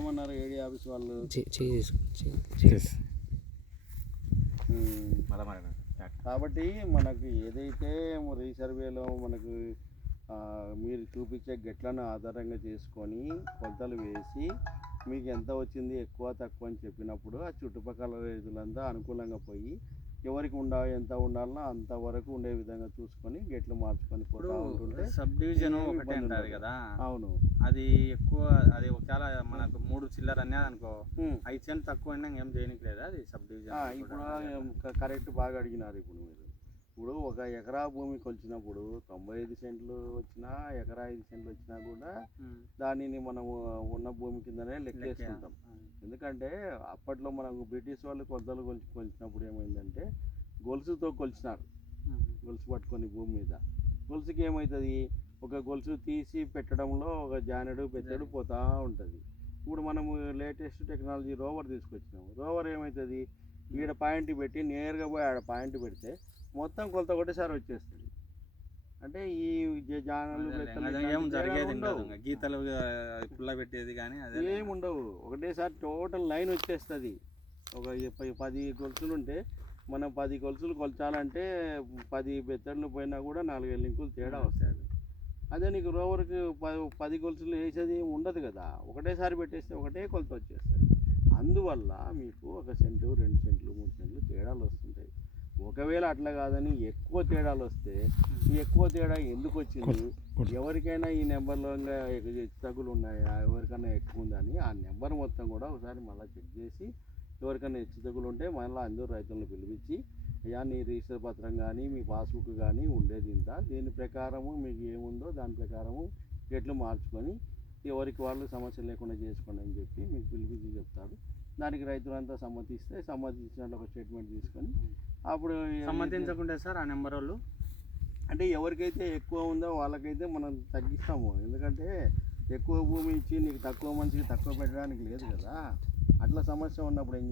ఏమన్నారు ఏడీ ఆఫీస్ వాళ్ళు? కాబట్టి మనకు ఏదైతే రీసర్వేలో మనకు మీరు చూపించే గెట్లను ఆధారంగా చేసుకొని కొలతలు వేసి మీకు ఎంత వచ్చింది ఎక్కువ తక్కువ అని చెప్పినప్పుడు ఆ చుట్టుపక్కల రైతులంతా అనుకూలంగా పోయి ఎవరికి ఎంత ఉండాలనో అంతవరకు ఉండే విధంగా చూసుకొని గెట్లు మార్చుకొని పోతూ ఉంటుంటే సబ్ డివిజన్ ఒకటే ఉంటుంది కదా. అవును, అది ఎక్కువ, అది చాలా మనకు 3 చిల్లర అనేది అనుకో, 5 సెంట్ తక్కువ అయినా ఏం చేయనికి లేదా అది సబ్ డివిజన్. ఇప్పుడు కరెక్ట్ బాగా అడిగినారు. ఇప్పుడు ఒక ఎకరా భూమి కొలిచినప్పుడు 95 సెంట్లు వచ్చినా ఎకరా 5 సెంట్లు వచ్చినా కూడా దానిని మనము ఉన్న భూమి కిందనే లెక్కేసుకుంటాం. ఎందుకంటే అప్పట్లో మనకు బ్రిటిష్ వాళ్ళు కొలతలు కొలిచినప్పుడు ఏమైందంటే గొలుసుతో కొలిచినారు. గొలుసు పట్టుకొని భూమి మీద గొలుసుకి ఏమవుతుంది, ఒక గొలుసు తీసి పెట్టడంలో ఒక జానెడు బెత్తడు పోతూ ఉంటుంది. ఇప్పుడు మనము లేటెస్ట్ టెక్నాలజీ రోవర్ తీసుకొచ్చినాము. రోవర్ ఏమవుతుంది, ఈడ పాయింట్ పెట్టి నేరుగా పోయి ఆడ పాయింట్ పెడితే మొత్తం కొలత ఒకటేసారి వచ్చేస్తుంది. అంటే ఈ జానలు గీతలు పుల్ల పెట్టేది కానీ ఏముండవు, ఒకటేసారి టోటల్ లైన్ వచ్చేస్తుంది. ఒక 10 గొలుసులు ఉంటే మనం 10 గొలుసులు కొలచాలంటే 10 బెత్తడ్లు పోయినా కూడా 4 లింకులు తేడా వస్తుంది. అదే నీకు రోవర్కి 10 గొలుసులు వేసేది ఉండదు కదా, ఒకటేసారి పెట్టేస్తే ఒకటే కొలత వచ్చేస్తుంది. అందువల్ల మీకు 1 సెంటు 2 సెంట్లు 3 సెంట్లు తేడాలు వస్తుంటాయి. ఒకవేళ అట్లా కాదని ఎక్కువ తేడాలు వస్తే ఈ ఎక్కువ తేడా ఎందుకు వచ్చింది, ఎవరికైనా ఈ నెంబర్లో తగులు ఉన్నాయా, ఎవరికైనా ఎక్కువ ఉందని ఆ నెంబర్ మొత్తం కూడా ఒకసారి మళ్ళీ చెక్ చేసి ఎవరికైనా హెచ్చు తగులు ఉంటే మళ్ళీ అందరూ రైతులను పిలిపించి, అయ్యా నీ రిజిస్టర్ పత్రం కానీ మీ పాస్బుక్ కానీ ఉండేది ఇంత, దీని ప్రకారము మీకు ఏముందో దాని ప్రకారము ఎట్లు మార్చుకొని ఎవరికి వాళ్ళు సమస్య లేకుండా చేసుకోండి అని చెప్పి మీకు పిలిపించి చెప్తారు. దానికి రైతులంతా సమ్మతించినట్టు ఒక స్టేట్మెంట్ తీసుకొని అప్పుడు సమ్మతించకుండా సార్ ఆ నెంబర్ వాళ్ళు అంటే ఎవరికైతే ఎక్కువ ఉందో వాళ్ళకైతే మనం తగ్గిస్తాము. ఎందుకంటే ఎక్కువ భూమి ఇచ్చి నీకు తక్కువ మనిషికి తక్కువ పెట్టడానికి లేదు కదా. అట్లా సమస్య ఉన్నప్పుడు ఏం